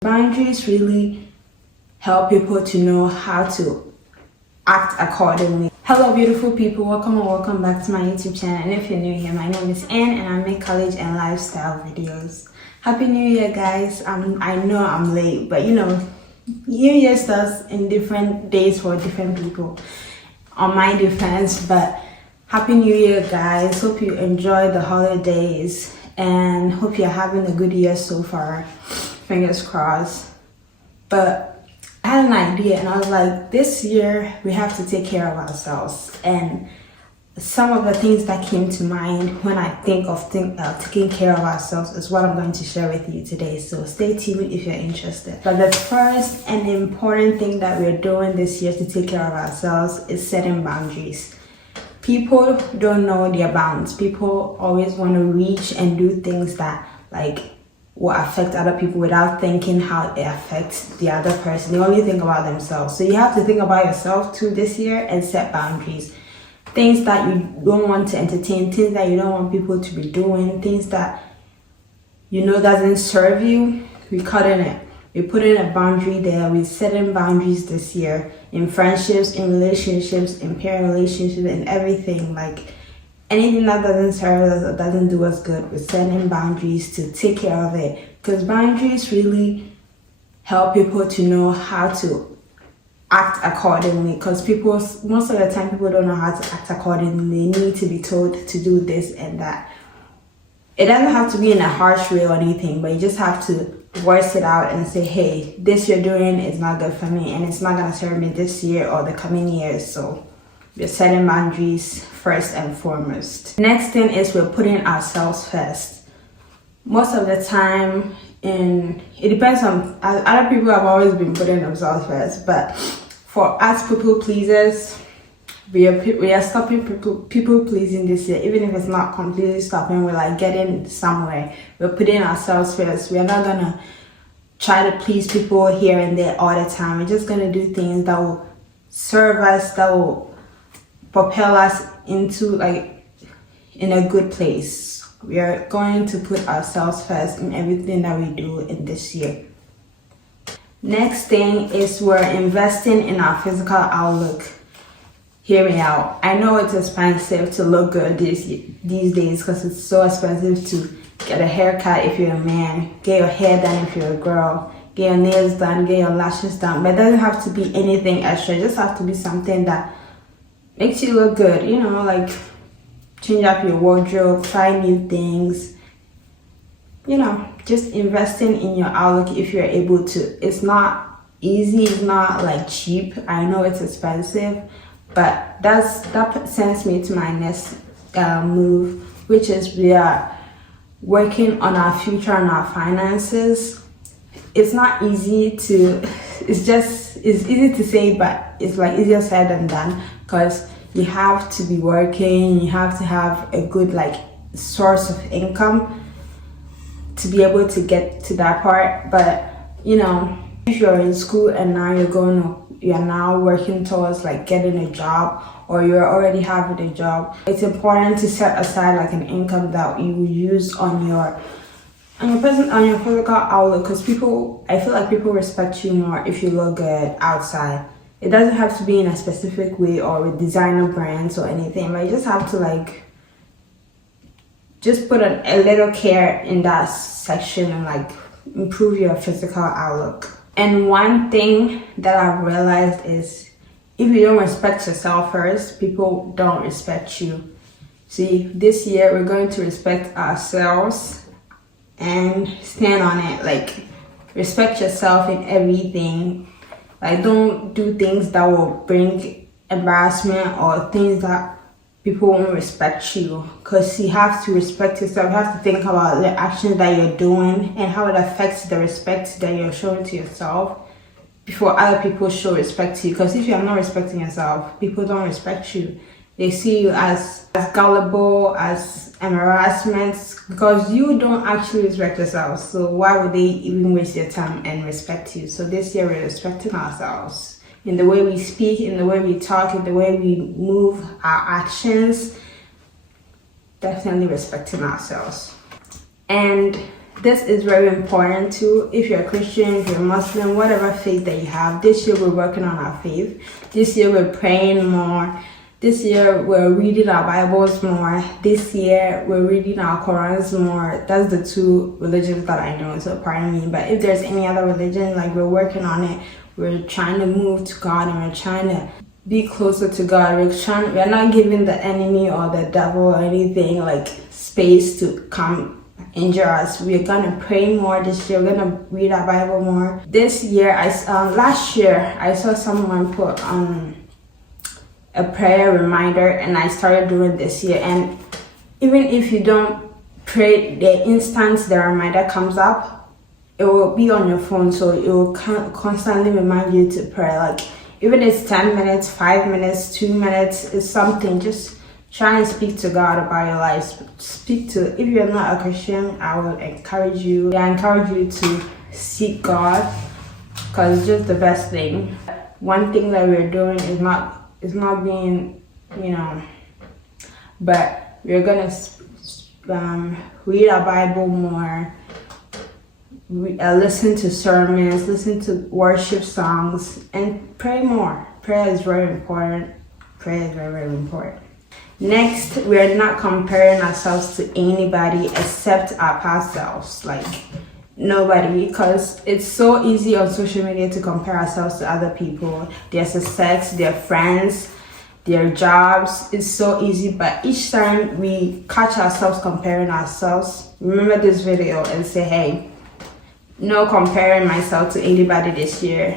Boundaries really help people to know how to act accordingly. Hello beautiful people, welcome back to my YouTube channel. And if you're new here, my name is Anne and I make college and lifestyle videos. Happy New Year guys. I know I'm late, but New Year starts in different days for different people. On my defense, but Happy New Year guys. Hope you enjoy the holidays and hope you're having a good year so far. Fingers crossed. But I had an idea and I was like, this year we have to take care of ourselves. And some of the things that came to mind when I think of taking care of ourselves is what I'm going to share with you today. So stay tuned if you're interested. But the first and important thing that we're doing this year to take care of ourselves is setting boundaries. People don't know their bounds. People always want to reach and do things that will affect other people without thinking how it affects the other person. They only think about themselves. So you have to think about yourself too this year and set boundaries. Things that you don't want to entertain, things that you don't want people to be doing, things that doesn't serve you, we cut in it. We put in a boundary there. We're setting boundaries this year in friendships, in relationships, in parent relationships, and everything. Like anything that doesn't serve us or doesn't do us good, we're setting boundaries to take care of it. Because boundaries really help people to know how to act accordingly. Because most of the time, people don't know how to act accordingly. They need to be told to do this and that. It doesn't have to be in a harsh way or anything, but you just have to voice it out and say, hey, this you're doing is not good for me and it's not going to serve me this year or the coming years. So we're setting boundaries first and foremost. Next thing is we're putting ourselves first. Most of the time, it depends on, other people have always been putting themselves first, but for us people pleasers, we are stopping people pleasing this year. Even if it's not completely stopping, we're getting somewhere. We're putting ourselves first. We're not gonna try to please people here and there all the time. We're just gonna do things that will serve us, that will propel us into in a good place. We are going to put ourselves first in everything that we do in this year. Next thing is we're investing in our physical outlook. Hear me out. I know it's expensive to look good these days because it's so expensive to get a haircut if you're a man, get your hair done if you're a girl, get your nails done, get your lashes done. But it doesn't have to be anything extra. It just have to be something that makes you look good. Change up your wardrobe, try new things. Just investing in your outlook if you're able to. It's not easy. It's not cheap. I know it's expensive. But that sends me to my next move, which is we are working on our future and our finances. It's not easy it's easy to say, but it's easier said than done because you have to be working, you have to have a good source of income to be able to get to that part. But if you're in school and now you're now working towards getting a job, or you're already having a job, it's important to set aside an income that you will use on your physical outlook, because I feel like people respect you more if you look good outside. It doesn't have to be in a specific way or with designer brands or anything, but you just have to just put a little care in that section and improve your physical outlook. And one thing that I've realized is if you don't respect yourself first, people don't respect you. See, this year we're going to respect ourselves and stand on it. Respect yourself in everything. Don't do things that will bring embarrassment or things that people won't respect you, because you have to respect yourself. You have to think about the actions that you're doing and how it affects the respect that you're showing to yourself before other people show respect to you. Because if you're not respecting yourself, people don't respect you. They see you as gullible, as embarrassment, because you don't actually respect yourself. So why would they even waste their time and respect you? So this year we're respecting ourselves. In the way we speak, in the way we talk, in the way we move our actions, definitely respecting ourselves. And This is very important too. If you're a Christian, if you're a Muslim, whatever faith that you have, this year we're working on our faith. This year we're praying more. This year we're reading our Bibles more. This year we're reading our Qurans more. That's the two religions that I know, so pardon me. But if there's any other religion, like, we're working on it. We're trying to move to God, and we're trying to be closer to God. We're not giving the enemy or the devil or anything like space to come injure us. We're gonna pray more this year. We're gonna read our Bible more. This year, last year, I saw someone put a prayer reminder, and I started doing this year. And even if you don't pray, the instant the reminder comes up, it will be on your phone, so it will constantly remind you to pray. Like, even if it's 10 minutes, 5 minutes, 2 minutes, it's something. Just try and speak to God about your life. If you're not a Christian, I encourage you to seek God, because it's just the best thing. One thing that we're doing is not being, but we're gonna read our Bible more, listen to sermons, listen to worship songs, and pray more. Prayer is very important. Prayer is very, very important. Next, we're not comparing ourselves to anybody except our past selves. Like, nobody, because it's so easy on social media to compare ourselves to other people, their success, their friends, their jobs. It's so easy, but each time we catch ourselves comparing ourselves, remember this video and say, hey, no comparing myself to anybody this year.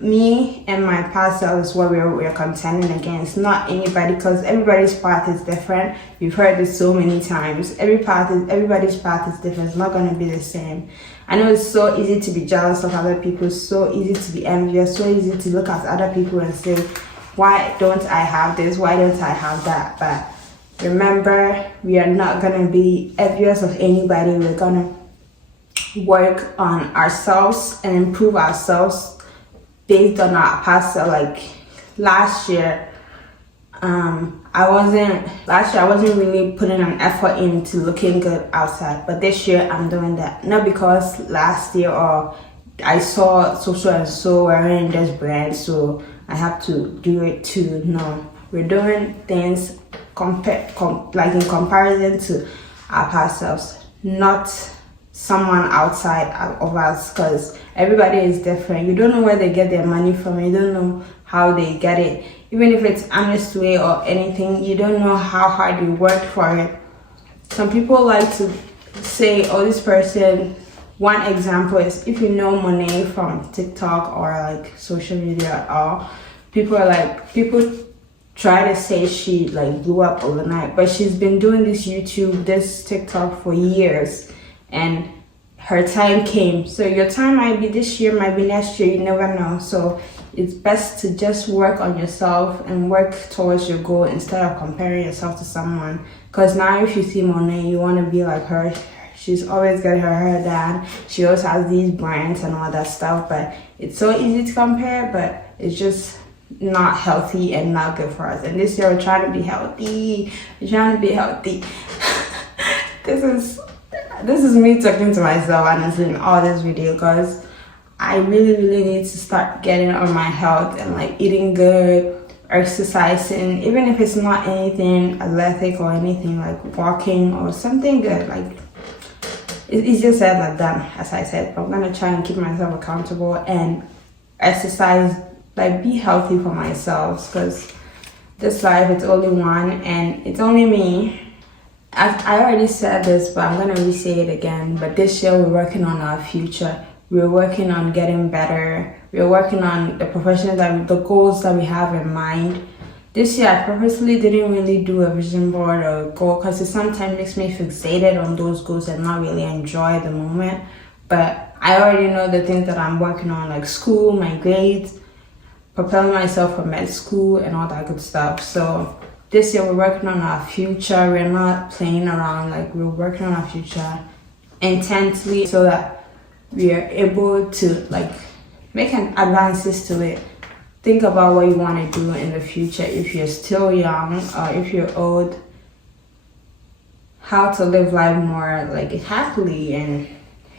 Me and my past self is what we're contending against, not anybody, because everybody's path is different. You've heard this so many times. Everybody's path is different. It's not going to be the same. I know it's so easy to be jealous of other people, so easy to be envious, so easy to look at other people and say, why don't I have this? Why don't I have that? But remember, we are not going to be envious of anybody. We're going to work on ourselves and improve ourselves based on our past. Like, last year I wasn't really putting an effort into looking good outside, but this year I'm doing that. Not because last year or I saw so and so wearing this brand, so I have to do it too. No, we're doing things like in comparison to our past selves, not someone outside of us, because everybody is different. You don't know where they get their money from. You don't know how they get it. Even if it's honest way or anything, you don't know how hard you worked for it. Some people like to say, oh, this person. One example is, if you know Monet from TikTok or like social media at all, people try to say she like blew up overnight, but she's been doing this YouTube, this TikTok for years, and her time came. So your time might be this year, might be next year, you never know. So it's best to just work on yourself and work towards your goal instead of comparing yourself to someone. Because now if you see Monet, you want to be like her. She's always got her hair done. She also has these brands and all that stuff, but it's so easy to compare, but it's just not healthy and not good for us. And this year we're trying to be healthy. This is me talking to myself honestly in all this video, because I really need to start getting on my health and like eating good, exercising, even if it's not anything athletic or anything, like walking or something good. Like, it's easier said than done, as I said, but I'm gonna try and keep myself accountable and exercise, like be healthy for myself, because this life, it's only one and it's only me. I already said this, but I'm gonna re-say it again. But this year we're working on our future. We're working on getting better. We're working on the the goals that we have in mind. This year I purposely didn't really do a vision board or a goal, because it sometimes makes me fixated on those goals and not really enjoy the moment. But I already know the things that I'm working on, like school, my grades, propelling myself for med school and all that good stuff. So this year we're working on our future. We're not playing around, like we're working on our future intensely so that we are able to like make an advances to it. Think about what you want to do in the future. If you're still young or if you're old, how to live life more like happily and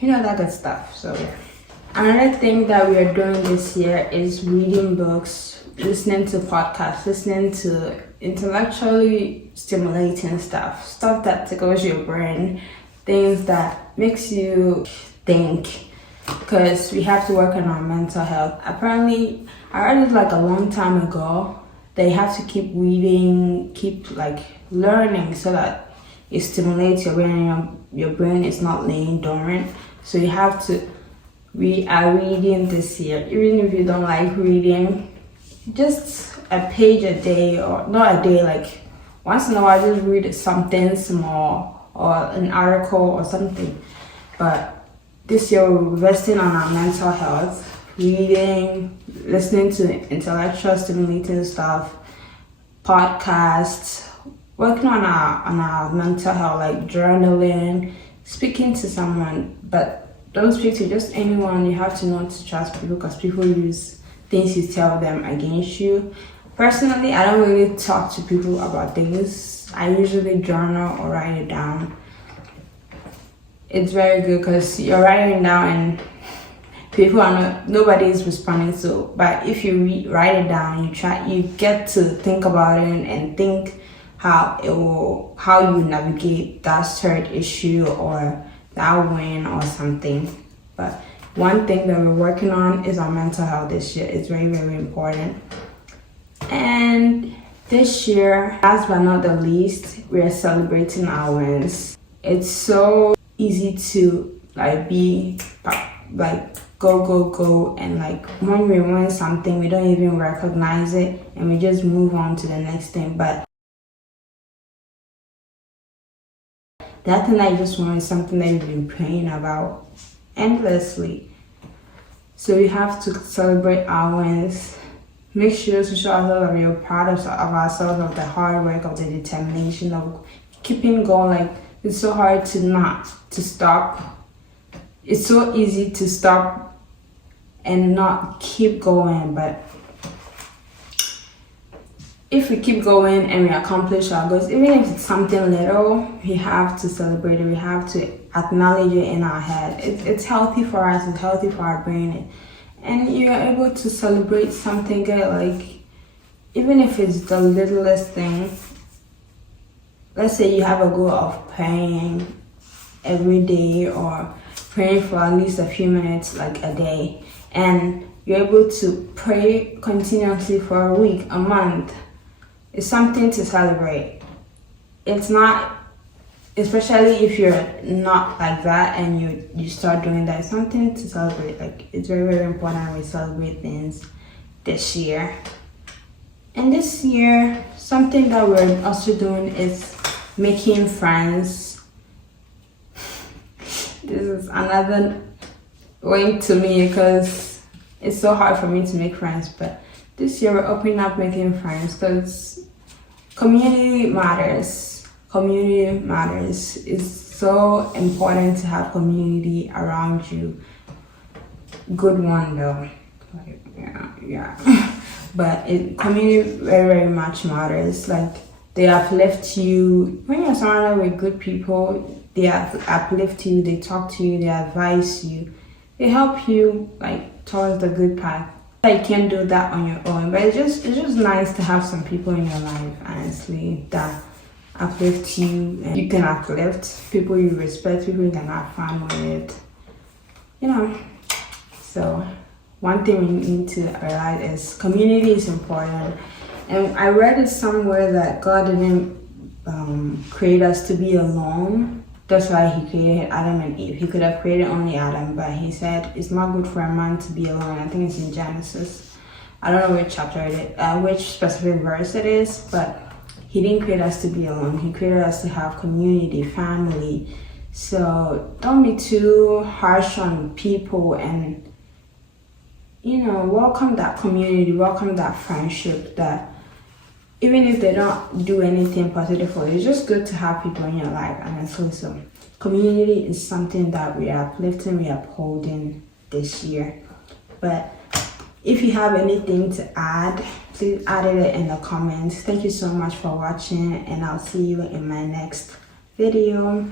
that good stuff. So yeah. Another thing that we are doing this year is reading books, listening to podcasts, listening to intellectually stimulating stuff that tickles your brain, things that makes you think, because we have to work on our mental health. Apparently, I read it like a long time ago. They have to keep reading, keep like learning so that it stimulates your brain and your brain is not laying dormant. So you have to, we are reading this year. Even if you don't like reading, just a page a day, or not a day, like once in a while just read something small or an article or something. But this year we're investing on our mental health, reading, listening to intellectual stimulating stuff, podcasts, working on our mental health, like journaling, speaking to someone, but don't speak to just anyone. You have to know to trust people, because people use things you tell them against you. Personally, I don't really talk to people about things. I usually journal or write it down. It's very good because you're writing it down and people are nobody is responding. So, but if you write it down, you get to think about it and think how you navigate that certain issue or that win or something. But one thing that we're working on is our mental health this year. It's very, very important. And this year, last but not the least, we are celebrating our wins. It's so easy to go, and like when we win something, we don't even recognize it and we just move on to the next thing. But that thing I just want is something that you've been praying about endlessly. So we have to celebrate our wins. Make sure to show ourselves that we are proud of ourselves, of the hard work, of the determination, of keeping going. Like, it's so hard to stop. It's so easy to stop and not keep going, but if we keep going and we accomplish our goals, even if it's something little, we have to celebrate it. We have to acknowledge it in our head. It's healthy for us. It's healthy for our brain. And you're able to celebrate something good, like even if it's the littlest thing. Let's say you have a goal of praying every day or praying for at least a few minutes, like a day, and you're able to pray continuously for a week, a month. It's something to celebrate. It's not, especially if you're not like that and you start doing that, it's something to celebrate. Like, it's very, very important we celebrate things this year. And this year, something that we're also doing is making friends. This is another way to me because it's so hard for me to make friends, but this year we're opening up making friends because community matters. Community matters. It's so important to have community around you. Good one though. Like, yeah. But community very, very much matters. Like, they uplift you. When you're surrounded with good people, they uplift you, they talk to you, they advise you. They help you like towards the good path. You can't do that on your own, but it's just nice to have some people in your life, honestly, that uplift you, and you can uplift people you respect, people you can have fun with, So one thing we need to realize is community is important. And I read it somewhere that God didn't create us to be alone. That's why he created Adam and Eve. He could have created only Adam, but he said it's not good for a man to be alone. I think it's in Genesis. I don't know which chapter it is, which specific verse it is, but he didn't create us to be alone. He created us to have community, family. So don't be too harsh on people, and welcome that community, welcome that friendship, that even if they don't do anything positive for you, it's just good to have people in your life, honestly. So community is something that we are uplifting, we are upholding this year. But if you have anything to add, please add it in the comments. Thank you so much for watching, and I'll see you in my next video.